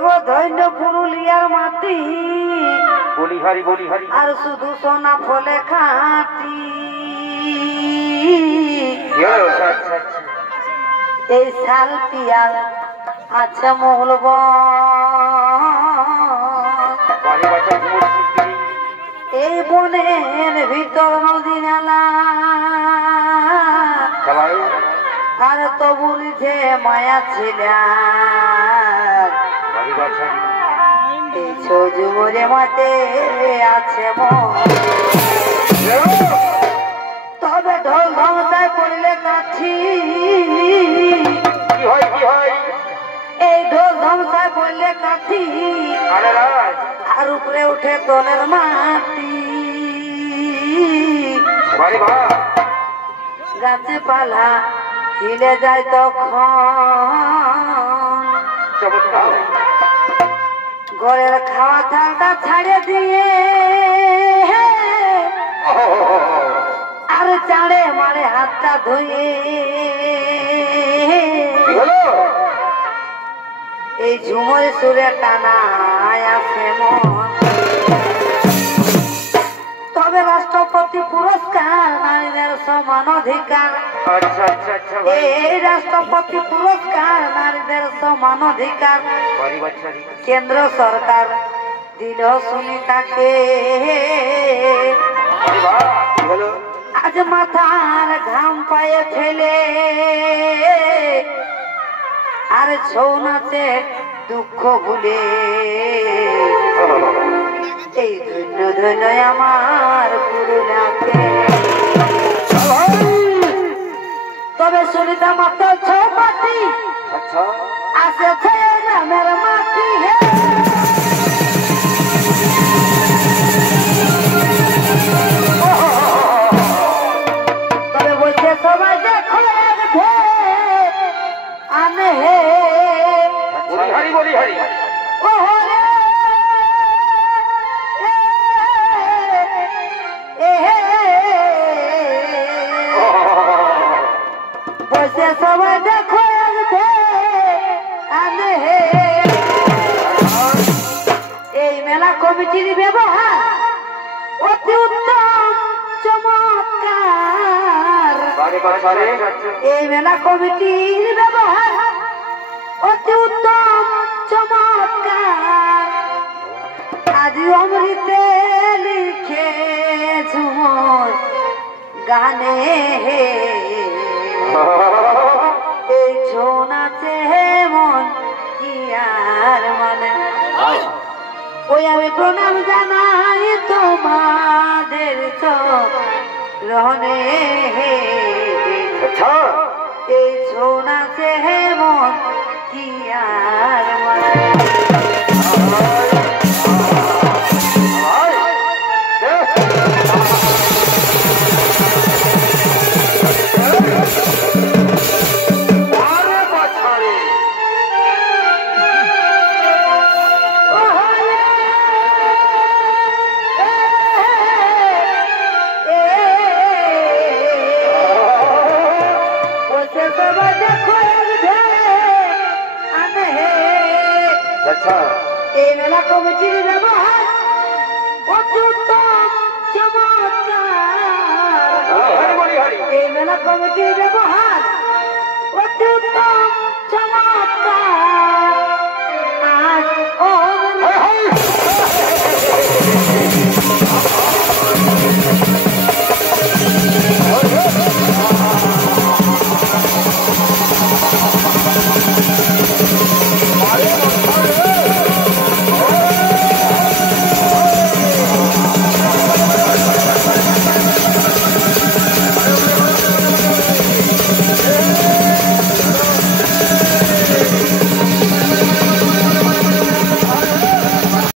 গো ধন্য পুরুলিয়ার মাটি বলিহারি বলিহারি আর শুধু সোনা ফলে খাটি এই শাল পিয়াল আছে মহলব এই বনের ভিতর নদী নালা আর তবু যে মায়া ছিল এই সজুমরে মাতে আছে তবে ঢোল ধামতায় পড়লে কাছি এই ঢোল ধামতায় পড়লে কাছি আর উপরে উঠে তলের মাটি গাছে পালা হিলে যায় তখন ঘরের খাওয়া থালটা ছাড়ে দিয়ে আর চাড়ে মারে হাতটা ধুয়ে এই ঝুমর সুরে টানা আছে মন তবে রাষ্ট্রপতি পুরস্কার নারীদের সমান অধিকার এই রাষ্ট্রপতি পুরস্কার নারীদের সমান অধিকার কেন্দ্র সরকার দিল সুনিতাকে আজ মাথার ঘাম পায়ে ফেলে আর ছৌ নাচে দুঃখ ভুলে এই ধন্য ধন্য আমার পুরুলিয়াকে তবে সুনিতা মাত্র ছৌ পাতি আসেছে গ্রামের মাটি তবে বলছে সবাই দেখো আনে হে বলিহারি বলিহারি বসে সবাই দেখো আনে হে এই মেলা কমিটির ব্যবহার অতি উত্তম চমৎকার এই মেলা কমিটির ব্যবহার অতি উত্তম চমৎকার আজ অমৃতে লিখে ঝুমর গানে হে এই ছৌ নাচে মন কি আর মানে ওই আমি প্রণাম জানাই তোমাদের চরণে হে এই ছৌ নাচে মন কি আর মানে এই মেলা কমিটির ব্যবহার অতি উত্তম চমৎকার এই মেলা কমিটির ব্যবহার অতি উত্তম চমৎকার আজ ও